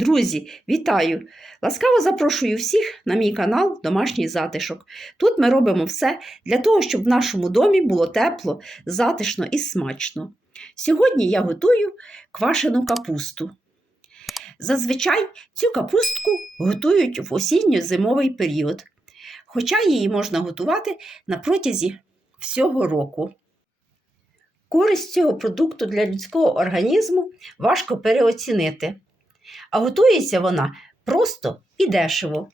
Друзі, вітаю! Ласкаво запрошую всіх на мій канал Домашній затишок. Тут ми робимо все для того, щоб в нашому домі було тепло, затишно і смачно. Сьогодні я готую квашену капусту. Зазвичай цю капустку готують в осінньо-зимовий період, хоча її можна готувати на протязі всього року. Користь цього продукту для людського організму важко переоцінити а готується вона просто і дешево.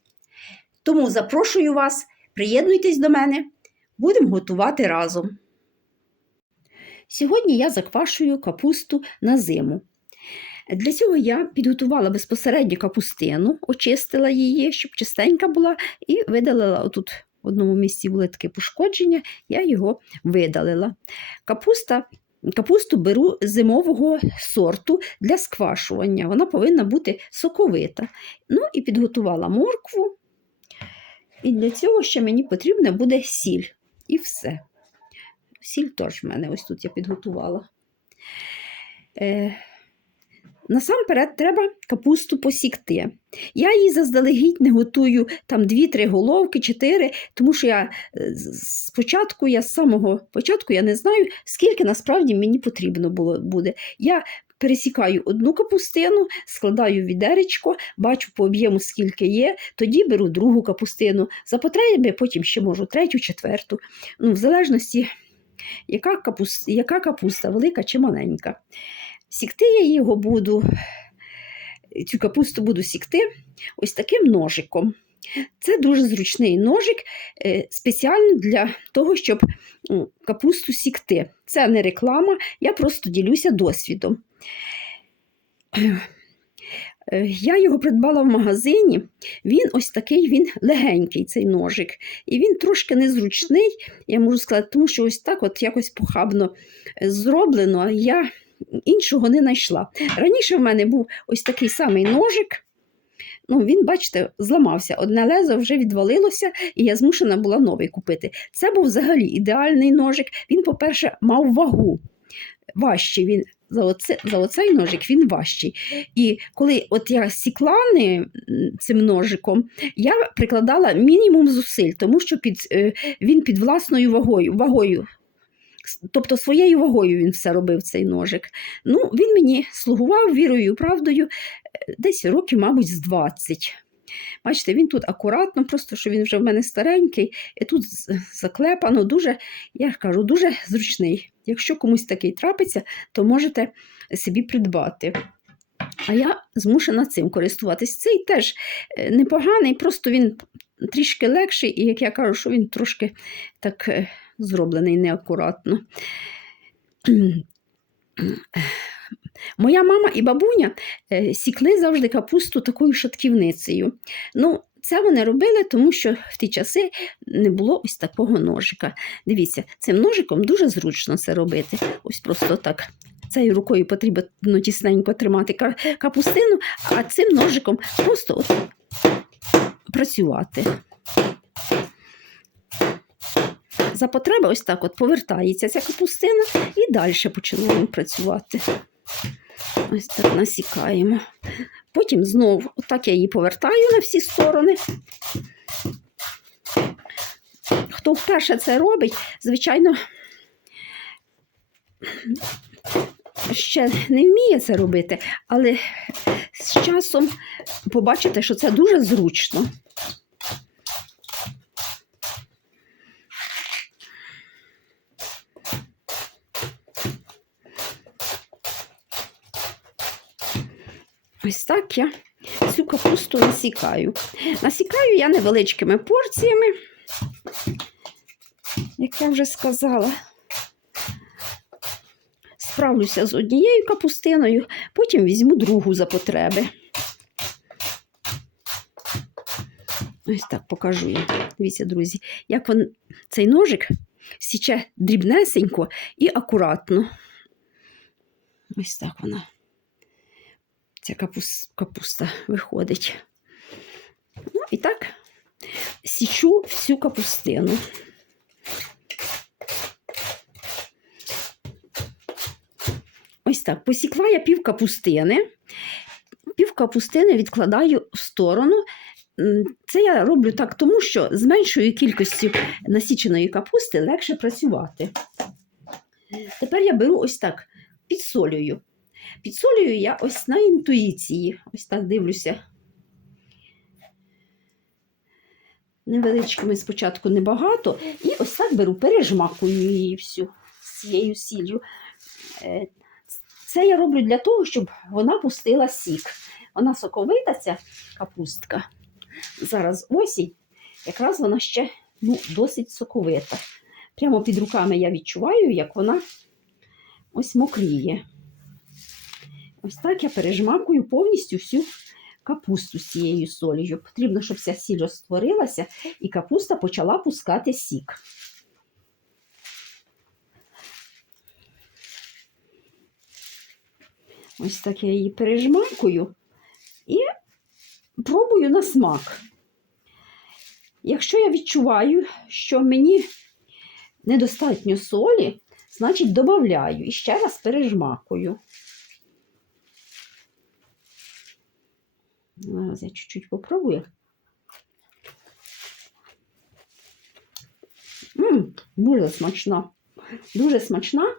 Тому запрошую вас, приєднуйтесь до мене, будемо готувати разом. Сьогодні я заквашую капусту на зиму. Для цього я підготувала безпосередньо капустину, очистила її, щоб чистенька була, і видалила отут. В одному місці було таке пошкодження, я його видалила. Капуста Капусту беру зимового сорту для сквашування. Вона повинна бути соковита. Ну і підготувала моркву. І для цього ще мені потрібна буде сіль. І все. Сіль теж в мене ось тут я підготувала. Е, Насамперед треба капусту посікти. Я її заздалегідь не готую там 2-3 головки, 4, тому що я е, спочатку, я з самого початку я не знаю, скільки насправді мені потрібно було буде. Я пересікаю одну капустину, складаю відеречко, бачу по об'єму, скільки є, тоді беру другу капустину. За потреби потім ще можу третю, четверту. Ну, В залежності, яка капуста, яка капуста, велика чи маленька. Сікти я його буду, цю капусту буду сікти ось таким ножиком. Це дуже зручний ножик, е, спеціально для того, щоб капусту сікти. Це не реклама, я просто ділюся досвідом. Е, я його придбала в магазині, він ось такий він легенький, цей ножик. І він трошки незручний, я можу сказати, тому що ось так от якось похабно зроблено. Я іншого не знайшла. Раніше в мене був ось такий самий ножик. Ну, Він, бачите, зламався. Одне лезо вже відвалилося, і я змушена була новий купити. Це був взагалі ідеальний ножик. Він, по-перше, мав вагу. Важчий він. За оце, за оцей ножик він важчий. І коли от я сікла цим ножиком, я прикладала мінімум зусиль, тому що під, е, він під власною вагою вагою Тобто своєю вагою він все робив цей ножик. Ну, Він мені слугував вірою і правдою е, десь років, мабуть, з 20. Бачите, він тут акуратно, просто що він вже в мене старенький, і тут заклепано, дуже, я кажу, дуже зручний. Якщо комусь такий трапиться, то можете собі придбати. А я змушена цим користуватись. Цей теж е, непоганий, просто він трішки легший, і як я кажу, що він трошки так е, зроблений неакуратно. Моя мама і бабуня е, сікли завжди капусту такою шатківницею. Ну, це вони робили, тому що в ті часи не було ось такого ножика. Дивіться, цим ножиком дуже зручно це робити. Ось просто так. Цією рукою потрібно тісненько тримати капустину, а цим ножиком просто от працювати за потреби ось так от повертається ця капустина і далі починаємо працювати. Ось так насікаємо. Потім знову отак я її повертаю на всі сторони. Хто вперше це робить, звичайно, ще не вміє це робити, але з часом побачите, що це дуже зручно. Ось так я цю капусту насікаю. Насікаю я невеличкими порціями, як я вже сказала. Справлюся з однією капустиною, потім візьму другу за потреби. Ось так покажу я. Дивіться, друзі, як він, цей ножик січе дрібнесенько і акуратно. Ось так вона ця капуста, капуста виходить. Ну, і так січу всю капустину. Ось так, посікла я пів капустини, пів капустини відкладаю в сторону. Це я роблю так, тому що з меншою кількістю насіченої капусти легше працювати. Тепер я беру ось так, підсолюю. Підсолюю я ось на інтуїції. Ось так дивлюся. Невеличкими спочатку небагато. І ось так беру, пережмакую її всю цією сіллю. Е, Це я роблю для того, щоб вона пустила сік. Вона соковита, ця капустка. Зараз осінь, якраз вона ще ну, досить соковита. Прямо під руками я відчуваю, як вона ось мокріє. Ось так я пережмакую повністю всю капусту з цією солью. Потрібно, щоб вся сіль розтворилася і капуста почала пускати сік. Ось так я її пережмакую і пробую на смак. Якщо я відчуваю, що мені недостатньо солі, значить додаю і ще раз пережмакую. Зараз я чуть-чуть попробую. М, дуже смачна. Дуже смачна.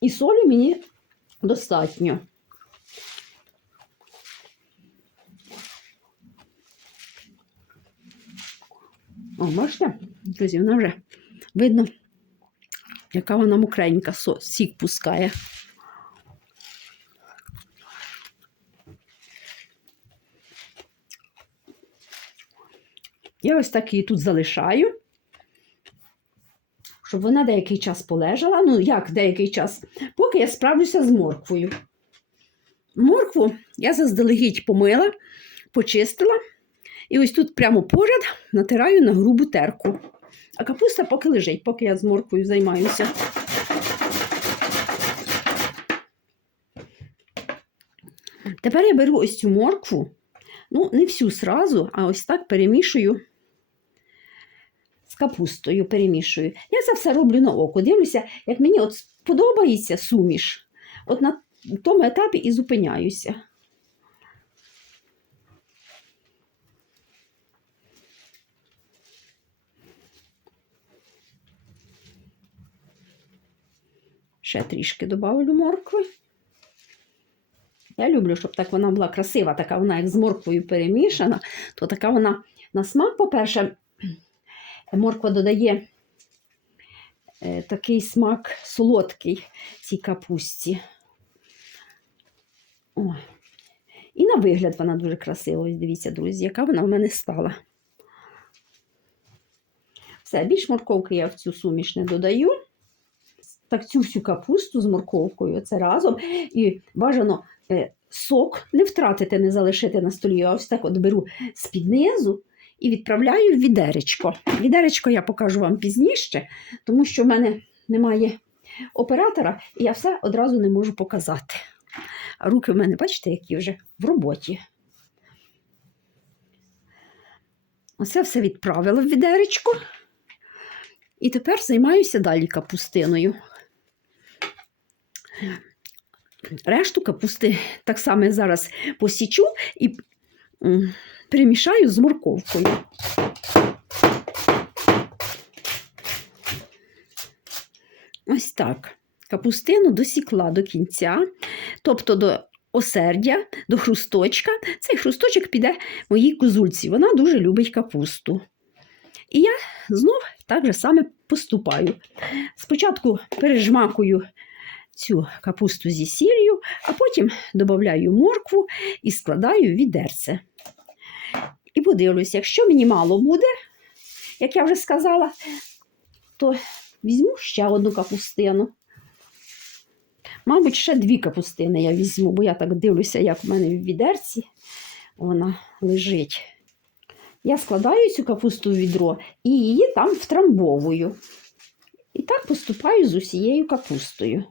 І солі мені достатньо. О, бачите, друзі, вона вже видно, яка вона мокренька, сік пускає. Я ось так її тут залишаю, щоб вона деякий час полежала. Ну, як деякий час, поки я справлюся з морквою. Моркву я заздалегідь помила, почистила. І ось тут прямо поряд натираю на грубу терку. А капуста поки лежить, поки я з морквою займаюся. Тепер я беру ось цю моркву, ну, не всю сразу, а ось так перемішую з капустою. перемішую. Я це все роблю на око. Дивлюся, як мені от подобається суміш, от на тому етапі і зупиняюся. Ще трішки добавлю моркви. Я люблю, щоб так вона була красива, така вона як з морквою перемішана, то така вона на смак, по-перше, морква додає е, такий смак солодкий цій капусті. Ой. І на вигляд вона дуже красива. Ось дивіться, друзі, яка вона в мене стала. Все, більш морковки я в цю суміш не додаю. Так цю всю капусту з морковкою це разом. І бажано е, сок не втратити, не залишити на столі. Я ось так от беру з-під низу і відправляю в відеречко. Відеречко я покажу вам пізніше, тому що в мене немає оператора, і я все одразу не можу показати. А руки в мене, бачите, які вже в роботі. Оце все відправила в відеречко. І тепер займаюся далі капустиною. Решту капусти так само зараз посічу і перемішаю з морковкою. Ось так. Капустину досікла до кінця, тобто до осердя, до хрусточка. Цей хрусточок піде моїй козульці. Вона дуже любить капусту. І я знов так же саме поступаю. Спочатку пережмакую цю капусту зі сіллю, а потім додаю моркву і складаю в відерце. І подивлюся, якщо мені мало буде, як я вже сказала, то візьму ще одну капустину. Мабуть, ще дві капустини я візьму, бо я так дивлюся, як в мене в відерці вона лежить. Я складаю цю капусту в відро і її там втрамбовую. І так поступаю з усією капустою.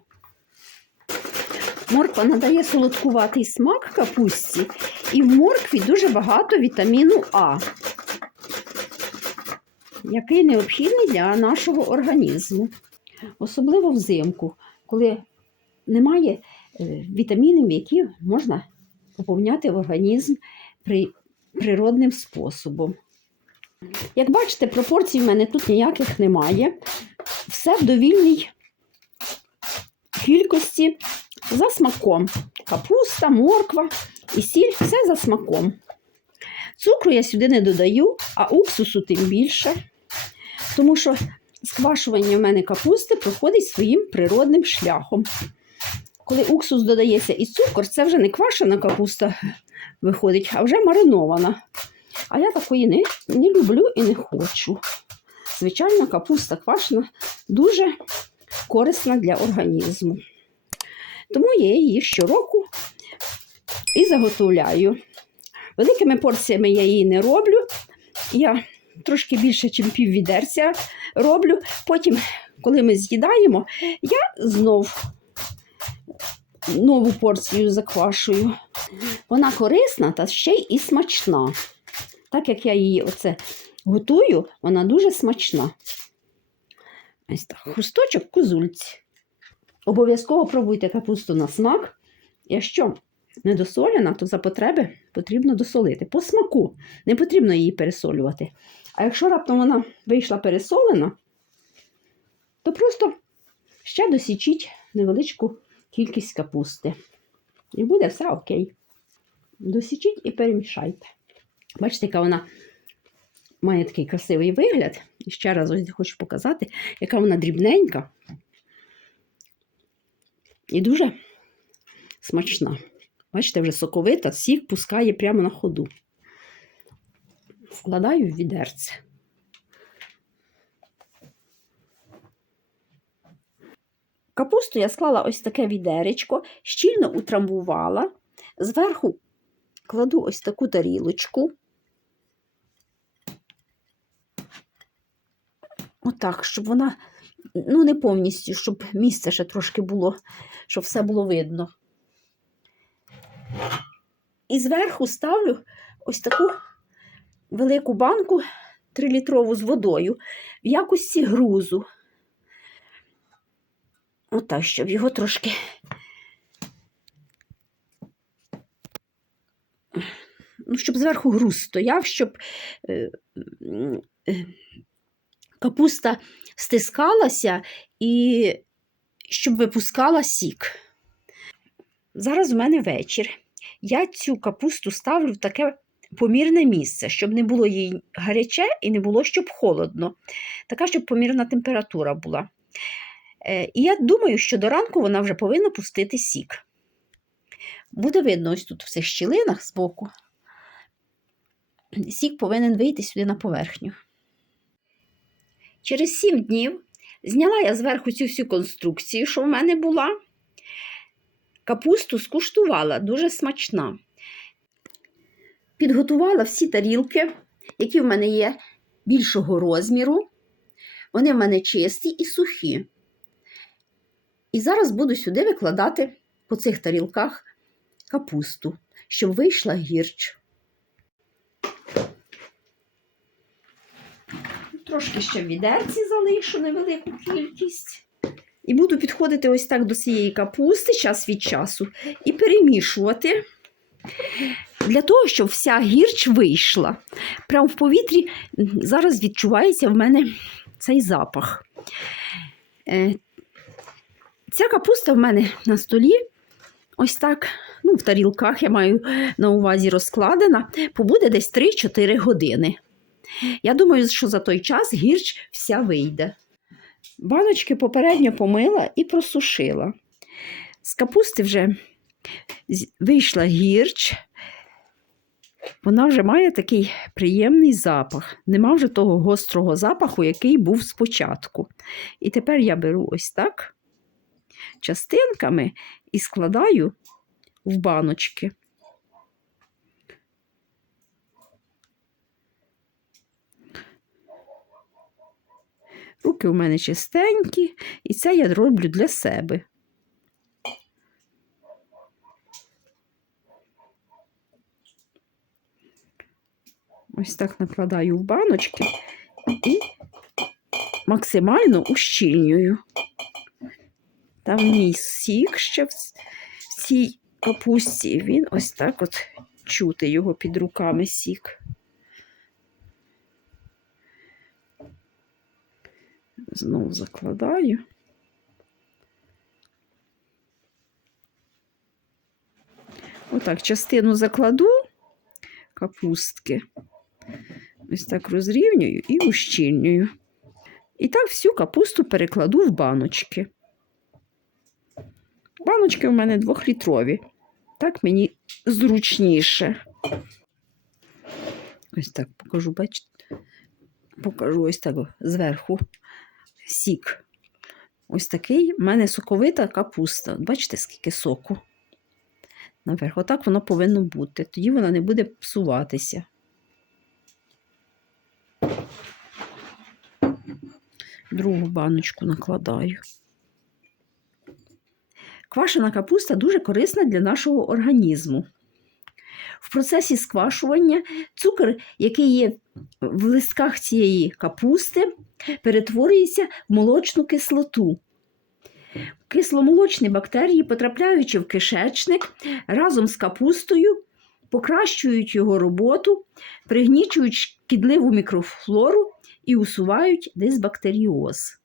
Морква надає солодкуватий смак капусті, і в моркві дуже багато вітаміну А, який необхідний для нашого організму. Особливо взимку, коли немає е, вітамінів, які можна поповняти в організм при, природним способом. Як бачите, пропорцій в мене тут ніяких немає. Все в довільній кількості за смаком. Капуста, морква і сіль все за смаком. Цукру я сюди не додаю, а уксусу тим більше. Тому що сквашування в мене капусти проходить своїм природним шляхом. Коли уксус додається і цукор, це вже не квашена капуста виходить, а вже маринована. А я такої не, не люблю і не хочу. Звичайно, капуста квашена дуже корисна для організму. Тому я її щороку і заготовляю. Великими порціями я її не роблю. Я трошки більше, ніж пів відерця роблю. Потім, коли ми з'їдаємо, я знов нову порцію заквашую. Вона корисна та ще й смачна. Так як я її оце готую, вона дуже смачна. Ось так, хрусточок козульці. Обов'язково пробуйте капусту на смак. Якщо недосолена, то за потреби потрібно досолити. По смаку не потрібно її пересолювати. А якщо раптом вона вийшла пересолена, то просто ще досічіть невеличку кількість капусти. І буде все окей. Досічіть і перемішайте. Бачите, яка вона має такий красивий вигляд. І ще раз ось хочу показати, яка вона дрібненька і дуже смачна. Бачите, вже соковита, сік пускає прямо на ходу. Вкладаю в відерце. Капусту я склала ось таке відеречко, щільно утрамбувала. Зверху кладу ось таку тарілочку. Отак, щоб вона, ну, не повністю, щоб місце ще трошки було, щоб все було видно. І зверху ставлю ось таку велику банку 3-літрову з водою в якості грузу. Отак, щоб його трошки. Ну, щоб зверху груз стояв, щоб е, е, капуста стискалася і щоб випускала сік. Зараз у мене вечір. Я цю капусту ставлю в таке помірне місце, щоб не було їй гаряче і не було щоб холодно. Така, щоб помірна температура була. Е, І я думаю, що до ранку вона вже повинна пустити сік. Буде видно ось тут в цих щілинах збоку. Сік повинен вийти сюди на поверхню. Через сім днів зняла я зверху цю всю конструкцію, що в мене була. Капусту скуштувала, дуже смачна. Підготувала всі тарілки, які в мене є більшого розміру. Вони в мене чисті і сухі. І зараз буду сюди викладати по цих тарілках капусту, щоб вийшла гірч. Трошки ще в відерці залишу невелику кількість. І буду підходити ось так до цієї капусти час від часу і перемішувати для того, щоб вся гірч вийшла. Прямо в повітрі зараз відчувається в мене цей запах. Е, Ця капуста в мене на столі, ось так, ну, в тарілках я маю на увазі розкладена, побуде десь 3-4 години. Я думаю, що за той час гірч вся вийде. Баночки попередньо помила і просушила. З капусти вже вийшла гірч. Вона вже має такий приємний запах. Нема вже того гострого запаху, який був спочатку. І тепер я беру ось так частинками і складаю в баночки. Руки у мене чистенькі, і це я роблю для себе. Ось так накладаю в баночки і максимально ущільнюю. Там в ній сік ще вс- цій капусті він ось так от чути його під руками сік. Знову закладаю. Отак, частину закладу капустки. Ось так розрівнюю і ущільнюю. І так всю капусту перекладу в баночки. Баночки у мене двохлітрові. Так мені зручніше. Ось так покажу, бачите? Покажу ось так зверху сік. Ось такий в мене соковита капуста. Бачите, скільки соку? Наверх. Отак воно повинно бути. Тоді вона не буде псуватися. Другу баночку накладаю. Квашена капуста дуже корисна для нашого організму. В процесі сквашування цукор, який є в листках цієї капусти, перетворюється в молочну кислоту. Кисломолочні бактерії, потрапляючи в кишечник разом з капустою, покращують його роботу, пригнічують шкідливу мікрофлору і усувають дисбактеріоз.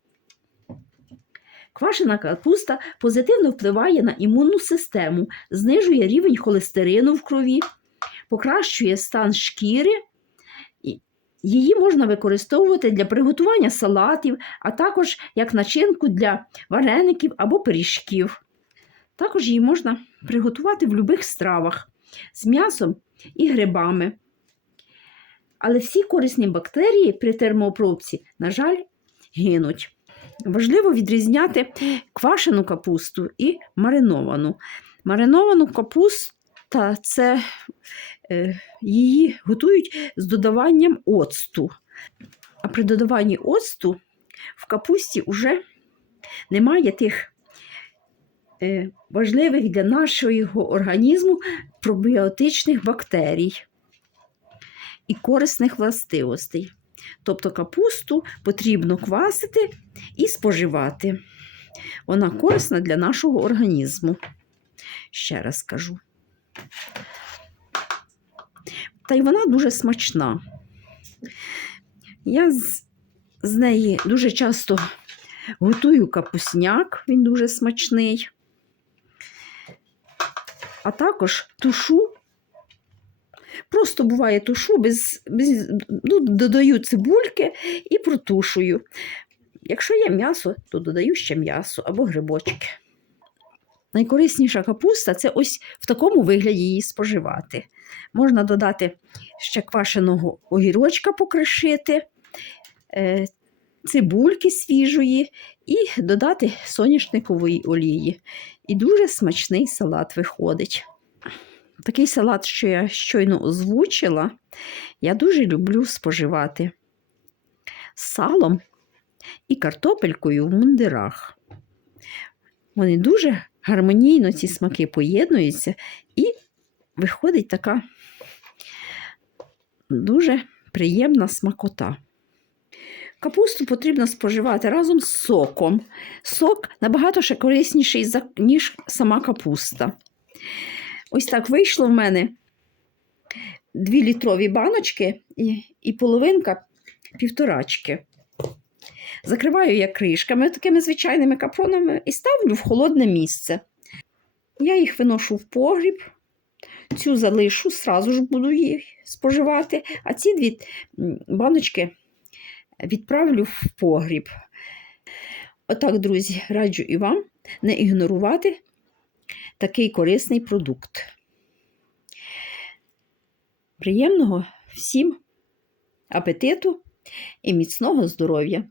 Квашена капуста позитивно впливає на імунну систему, знижує рівень холестерину в крові, покращує стан шкіри. Її можна використовувати для приготування салатів, а також як начинку для вареників або пиріжків. Також її можна приготувати в будь-яких стравах з м'ясом і грибами. Але всі корисні бактерії при термообробці, на жаль, гинуть. Важливо відрізняти квашену капусту і мариновану. Мариновану капуста це її готують з додаванням оцту. А при додаванні оцту в капусті вже немає тих е, важливих для нашого організму пробіотичних бактерій і корисних властивостей. Тобто капусту потрібно квасити і споживати. Вона корисна для нашого організму. Ще раз кажу. Та й вона дуже смачна. Я з, з неї дуже часто готую капусняк, він дуже смачний. А також тушу Просто буває тушу, без, без, ну, додаю цибульки і протушую. Якщо є м'ясо, то додаю ще м'ясо або грибочки. Найкорисніша капуста це ось в такому вигляді її споживати. Можна додати ще квашеного огірочка покришити, е, цибульки свіжої і додати соняшникової олії. І дуже смачний салат виходить. Такий салат, що я щойно озвучила, я дуже люблю споживати з салом і картопелькою в мундирах. Вони дуже гармонійно ці смаки поєднуються, виходить така дуже приємна смакота. Капусту потрібно споживати разом з соком. Сок набагато ще корисніший, ніж сама капуста. Ось так вийшло в мене дві літрові баночки і, і половинка півторачки. Закриваю я кришками, такими звичайними капронами, і ставлю в холодне місце. Я їх виношу в погріб, цю залишу, сразу ж буду її споживати, а ці дві баночки відправлю в погріб. Отак, друзі, раджу і вам не ігнорувати такий корисний продукт. Приємного всім апетиту і міцного здоров'я!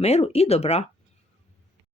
миру і добра!